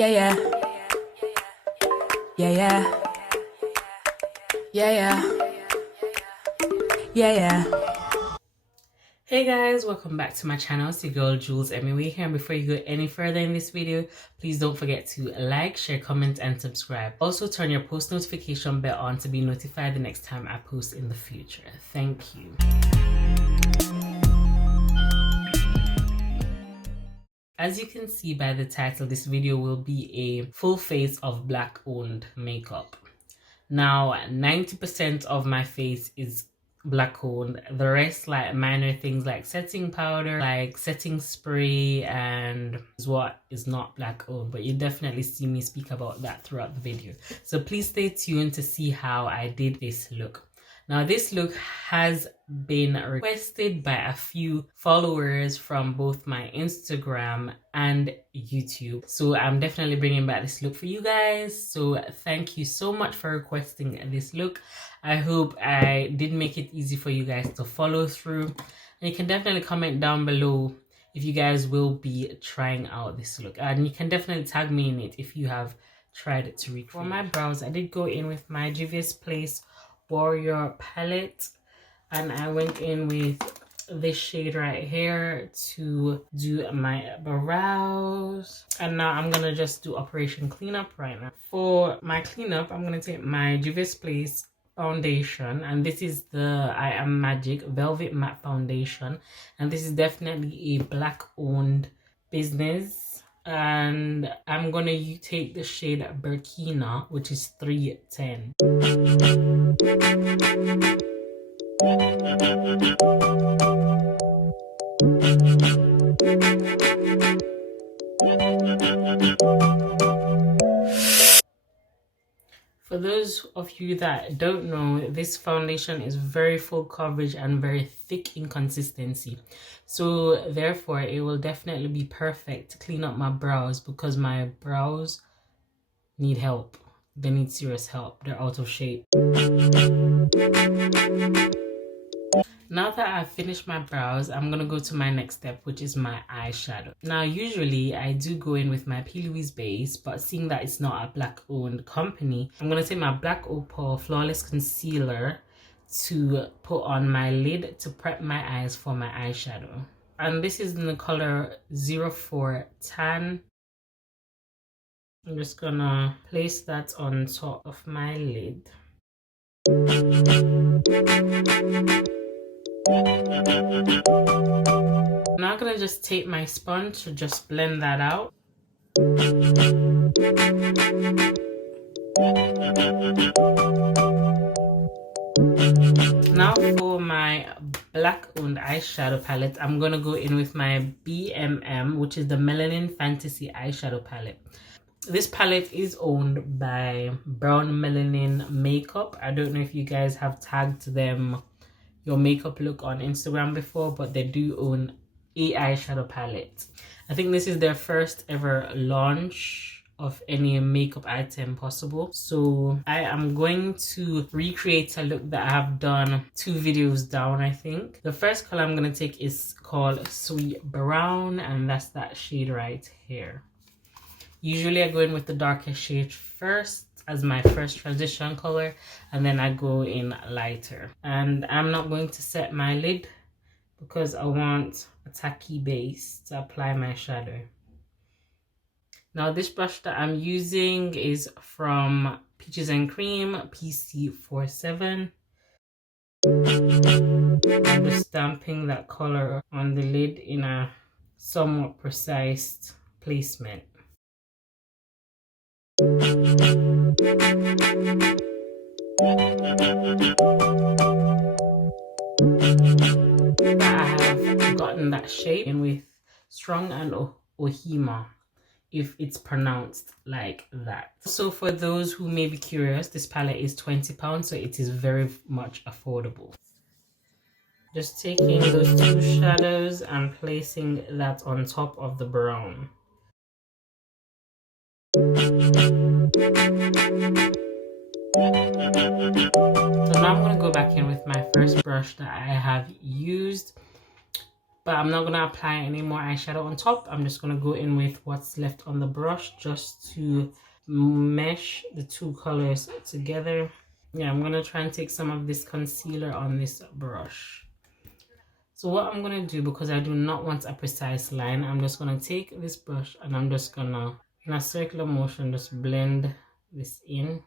Yeah, yeah. Yeah, yeah. Yeah, yeah. Yeah, yeah. Hey guys, welcome back to my channel. It's your girl Jules Anyway here, and before you go any further in this video, please don't forget to like, share, comment and subscribe. Also turn your post notification bell on to be notified the next time I post in the future. Thank you. As you can see by the title, this video will be a full face of black owned makeup. Now 90% of my face is black owned, the rest like minor things like setting powder, like setting spray, and is what is not black owned, but you definitely see me speak about that throughout the video. So please stay tuned to see how I did this look. Now this look has been requested by a few followers from both my Instagram and YouTube. So I'm definitely bringing back this look for you guys. So thank you so much for requesting this look. I hope I did make it easy for you guys to follow through. And you can definitely comment down below if you guys will be trying out this look. And you can definitely tag me in it if you have tried it to recreate. For my brows, I did go in with my Juvias Place Worrior palette, and I went in with this shade right here to do my brows. And now I'm gonna just do operation cleanup right now. For my cleanup, I'm gonna take my Juvias Place foundation, and this is the I Am Magic Velvet Matte Foundation, and this is definitely a black owned business, and I'm gonna take the shade Burkina, which is 310. For those of you that don't know, this foundation is very full coverage and very thick in consistency. So therefore, it will definitely be perfect to clean up my brows, because my brows need help. They need serious help. They're out of shape. Now that I've finished my brows, I'm going to go to my next step, which is my eyeshadow. Now, usually I do go in with my P. Louise base, but seeing that it's not a black owned company, I'm going to take my black opal flawless concealer to put on my lid to prep my eyes for my eyeshadow. And this is in the color 04 Tan. I'm just going to place that on top of my lid. Now I'm gonna just take my sponge to just blend that out. Now for my black owned eyeshadow palette, I'm gonna go in with my BMM, which is the Melanin Fantasy eyeshadow palette. This palette is owned by Brown Melanin Makeup. I don't know if you guys have tagged them your makeup look on Instagram before, but they do own a eyeshadow palette. I think this is their first ever launch of any makeup item possible. So I am going to recreate a look that I have done 2 videos down, I think. The first color I'm going to take is called Sweet Brown, and that's that shade right here. Usually I go in with the darkest shade first as my first transition color, and then I go in lighter. And I'm not going to set my lid because I want a tacky base to apply my shadow. Now this brush that I'm using is from Peaches and Cream PC47. I'm just stamping that color on the lid in a somewhat precise placement. I have gotten that shape in with Strong and Ohima, if it's pronounced like that. So for those who may be curious, this palette is £20, so it is very much affordable. Just taking those 2 shadows and placing that on top of the brown. So now I'm going to go back in with my first brush that I have used, But I'm not going to apply any more eyeshadow on top. I'm just going to go in with what's left on the brush just to mesh the two colors together. Yeah, I'm going to try and take some of this concealer on this brush. So what I'm going to do, because I do not want a precise line, I'm just going to take this brush and I'm just going to, in a circular motion, just blend this in.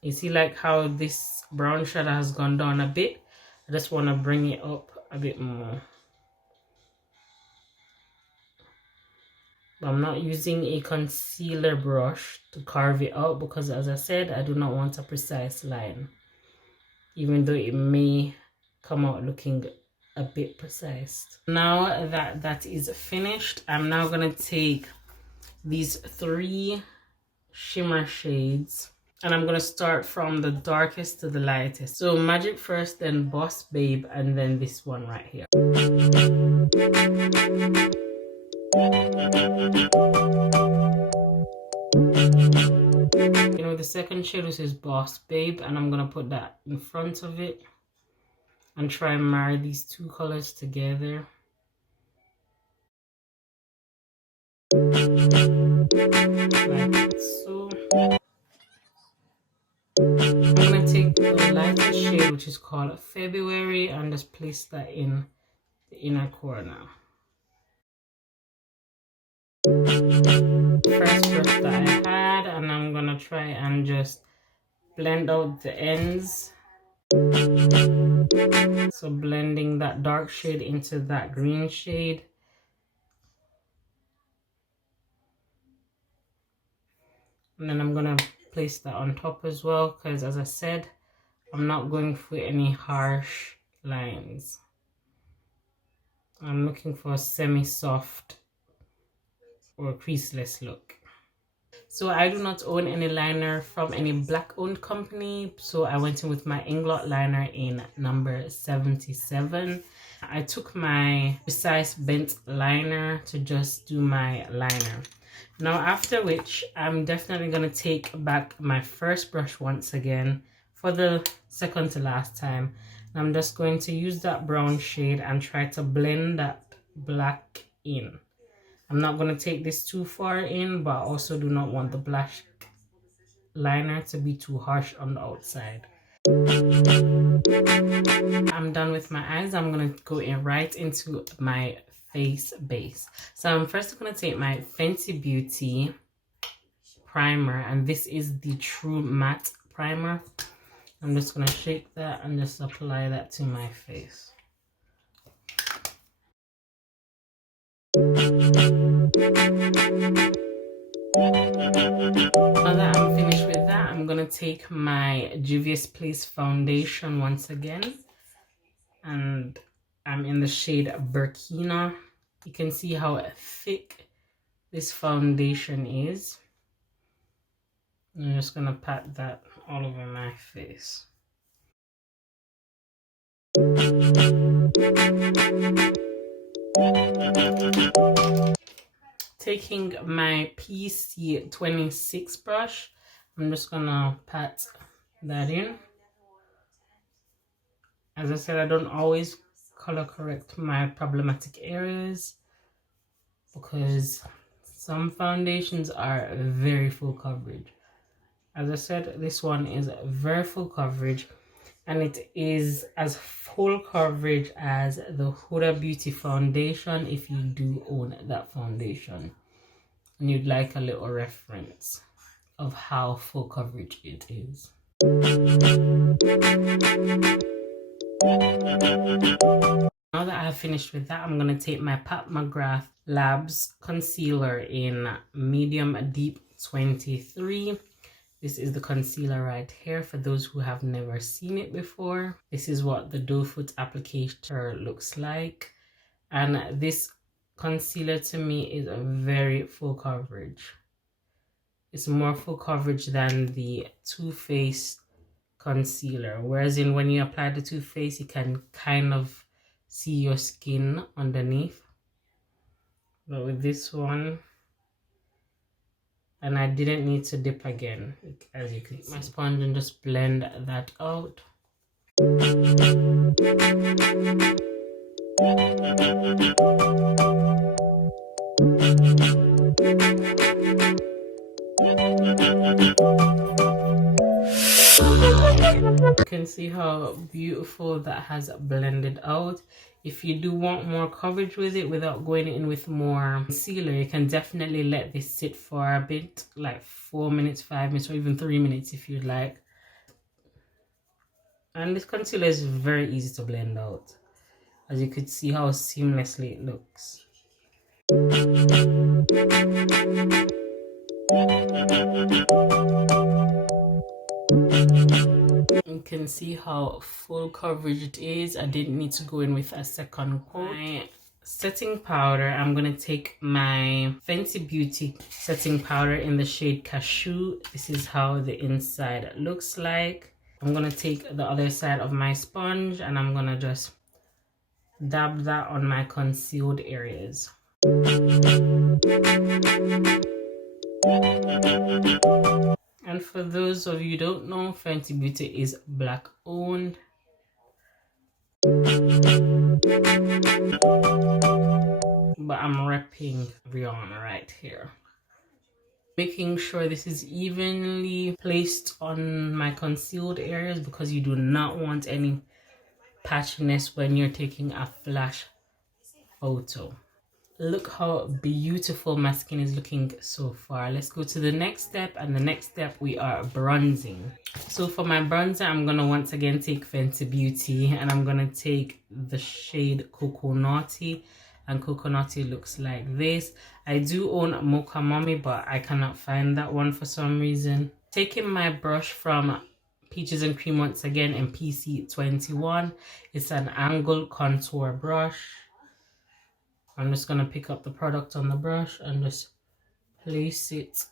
You see like how this brown shadow has gone down a bit? I just want to bring it up a bit more. But I'm not using a concealer brush to carve it out because, as I said, I do not want a precise line. Even though it may come out looking a bit precise. Now that that is finished, I'm now going to take these 3 shimmer shades and I'm going to start from the darkest to the lightest. So Magic first, then Boss Babe, and then this one right here. You know, the second shade, which is Boss Babe, and I'm going to put that in front of it and try and marry these two colors together. Like so. I'm going to take the lightest shade, which is called February, and just place that in the inner corner. First brush that I had, and I'm going to try and just blend out the ends. So blending that dark shade into that green shade. And then I'm going to place that on top as well, because as I said, I'm not going for any harsh lines. I'm looking for a semi-soft or creaseless look. So I do not own any liner from any black owned company, so I went in with my Inglot liner in number 77. I took my precise bent liner to just do my liner. Now after which, I'm definitely going to take back my first brush once again for the second to last time. I'm just going to use that brown shade and try to blend that black in. I'm not going to take this too far in, but I also do not want the black liner to be too harsh on the outside. I'm done with my eyes. I'm going to go in right into my face base. So I'm first going to take my Fenty Beauty primer, and this is the True Matte Primer. I'm just going to shake that and just apply that to my face. Now that I'm finished with that, I'm going to take my Juvias Place foundation once again, and I'm in the shade Burkina. You can see how thick this foundation is. I'm just going to pat that all over my face. Taking my PC26 brush, I'm just gonna pat that in. As I said, I don't always color correct my problematic areas because some foundations are very full coverage. As I said, this one is very full coverage, and it is as full coverage as the Huda Beauty foundation if you do own that foundation and you'd like a little reference of how full coverage it is. Now that I have finished with that, I'm going to take my Mcgrath Labs concealer in medium deep 23. This is the concealer right here for those who have never seen it before. This is what the doe foot applicator looks like, and this concealer to me is a very full coverage. It's more full coverage than the Too Faced concealer, whereas in when you apply the Too Faced, you can kind of see your skin underneath, but with this one and I didn't need to dip again, as you can see. My sponge and just blend that out. You can see how beautiful that has blended out. If you do want more coverage with it without going in with more concealer, you can definitely let this sit for a bit, like 4 minutes, 5 minutes, or even 3 minutes if you'd like. And this concealer is very easy to blend out, as you could see how seamlessly it looks. You can see how full coverage it is. I didn't need to go in with a second coat. My setting powder, I'm going to take my Fenty Beauty setting powder in the shade Cashew. This is how the inside looks like. I'm going to take the other side of my sponge and I'm going to just dab that on my concealed areas. And for those of you who don't know, Fenty Beauty is black owned. But I'm repping Rihanna right here. Making sure this is evenly placed on my concealed areas, because you do not want any patchiness when you're taking a flash photo. Look how beautiful my skin is looking so far. Let's go to the next step, and the next step we are bronzing. So for my bronzer, I'm gonna once again take Fenty Beauty, and I'm gonna take the shade Coco Naughty, and Coco Naughty looks like this. I do own Mocha Mommy, but I cannot find that one for some reason. Taking my brush from Peaches and Cream once again in PC21. It's an angled contour brush. I'm just going to pick up the product on the brush and just place it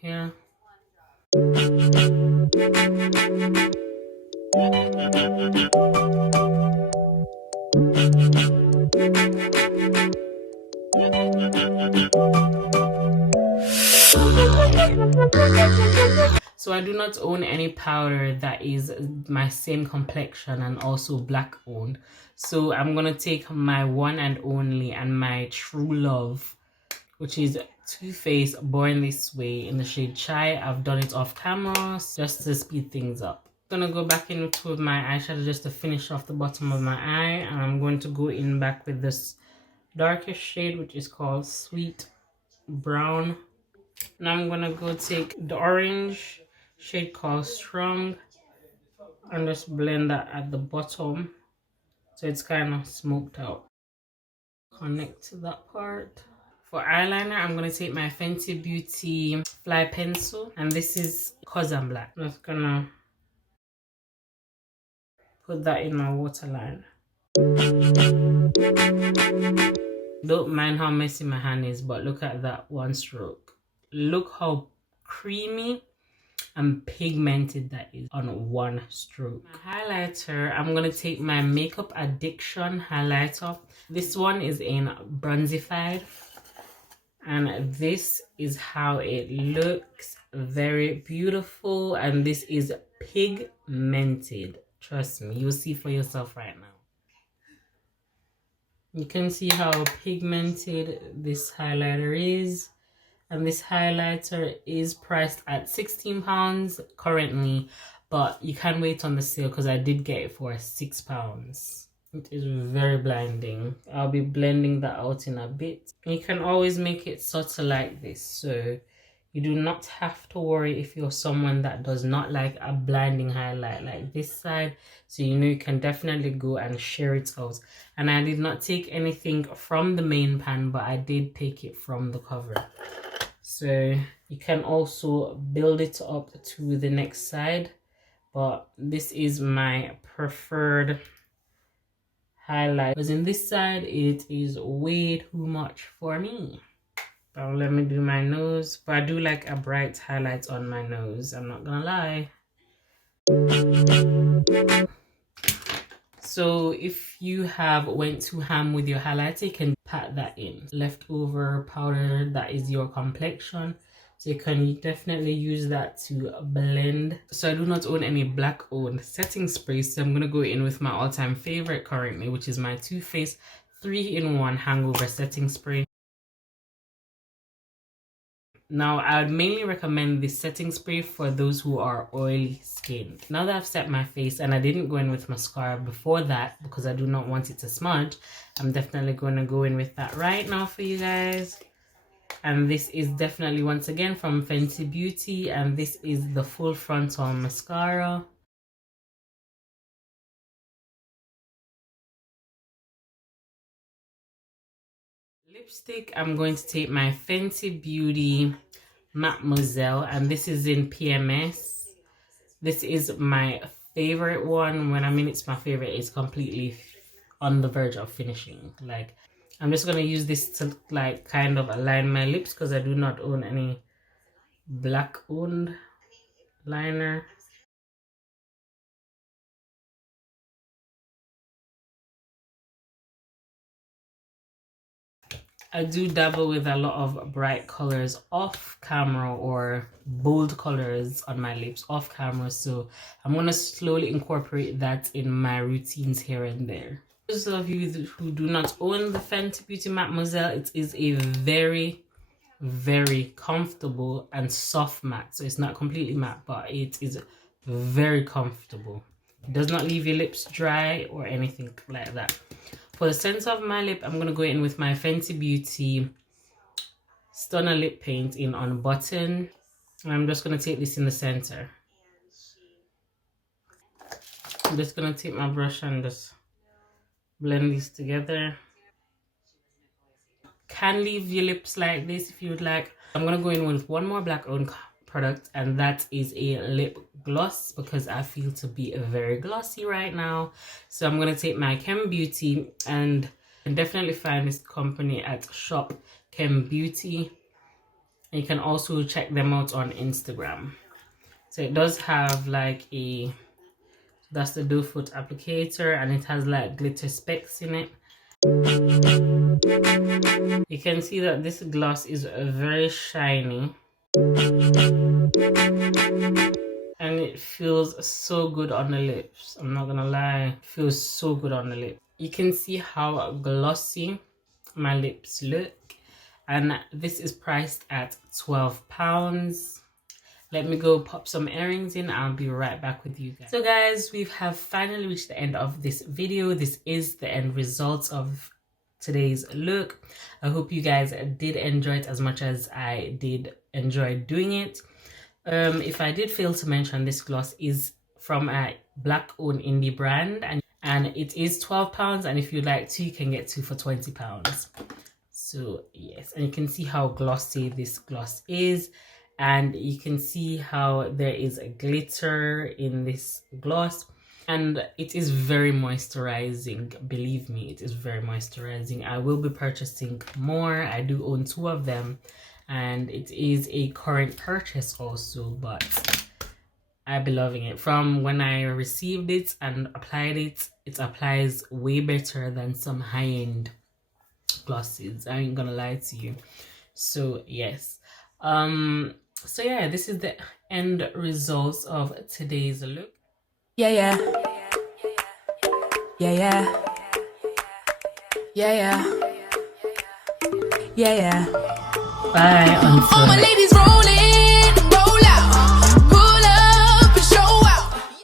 here. So I do not own any powder that is my same complexion and also black owned. So I'm going to take my one and only and my true love, which is Too Faced Born This Way in the shade Chai. I've done it off camera just to speed things up. I'm going to go back in with my eyeshadow just to finish off the bottom of my eye. And I'm going to go in back with this darkest shade, which is called Sweet Brown. Now I'm going to go take the orange shade called Strong and just blend that at the bottom so it's kind of smoked out. Connect to that part. For eyeliner, I'm going to take my Fenty Beauty Fly Pencil, and this is Cause I'm Black. I'm just going to put that in my waterline. Don't mind how messy my hand is, but look at that one stroke. Look how creamy and pigmented that is on one stroke. My highlighter, I'm going to take my Makeup Addiction highlighter. This one is in Bronzified. And this is how it looks. Very beautiful. And this is pigmented. Trust me, you'll see for yourself right now. You can see how pigmented this highlighter is. And this highlighter is priced at £16 currently. But you can wait on the sale because I did get it for £6. It is very blinding. I'll be blending that out in a bit. You can always make it subtle like this, so you do not have to worry if you're someone that does not like a blinding highlight like this side. So you know you can definitely go and share it out. And I did not take anything from the main pan, but I did take it from the cover. So you can also build it up to the next side, but this is my preferred highlight, because in this side it is way too much for me. But let me do my nose. But I do like a bright highlight on my nose, I'm not gonna lie. So if you have went too ham with your highlighter, you can pat that in. Leftover powder that is your complexion, so you can definitely use that to blend. So I do not own any black owned setting spray, so I'm gonna go in with my all-time favorite currently, which is my Too Faced 3-in-1 hangover setting spray. Now, I would mainly recommend this setting spray for those who are oily skin. Now that I've set my face, and I didn't go in with mascara before that because I do not want it to smudge, I'm definitely going to go in with that right now for you guys. And this is definitely, once again, from Fenty Beauty, and this is the full frontal mascara. Lipstick, I'm going to take my Fenty Beauty Mademoiselle, and this is in PMS. This is my favorite one. When I mean it's my favorite, it's completely on the verge of finishing. Like, I'm just gonna use this to like kind of align my lips because I do not own any black owned liner. I do dabble with a lot of bright colors off camera, or bold colors on my lips off camera, so I'm going to slowly incorporate that in my routines here and there. Those of you who do not own the Fenty Beauty Mademoiselle, it is a very, very comfortable and soft matte. So it's not completely matte, but it is very comfortable. It does not leave your lips dry or anything like that. For the center of my lip, I'm going to go in with my Fenty Beauty Stunna Lip Paint in Unbutton. And I'm just going to take this in the center. I'm just going to take my brush and just blend these together. Can leave your lips like this if you would like. I'm going to go in with one more black owned product, and that is a lip gloss because I feel to be very glossy right now. So I'm going to take my Chem Beauty, and you can definitely find this company at Shop Chem Beauty. And you can also check them out on Instagram. So it does have like that's the doe foot applicator, and it has like glitter specks in it. You can see that this gloss is very shiny. And it feels so good on the lips. I'm not gonna lie, it feels so good on the lips. You can see how glossy my lips look, and this is priced at £12. Let me go pop some earrings in. I'll be right back with you guys. So guys, we have finally reached the end of this video. This is the end result of today's look. I hope you guys did enjoy it as much as I did enjoy doing it. If I did fail to mention, this gloss is from a black owned indie brand, and it is £12, and if you'd like to, you can get two for £20. So yes, and you can see how glossy this gloss is, and you can see how there is a glitter in this gloss, and it is very moisturizing. Believe me, it is very moisturizing. I will be purchasing more. I do own 2 of them, and it is a current purchase also, but I've been loving it. From when I received it and applied it, it applies way better than some high-end glosses. I ain't gonna lie to you. So yes, so yeah, this is the end results of today's look. Yeah, yeah. Yeah, yeah. Yeah, yeah. Yeah, yeah. Bye. All my ladies rolling.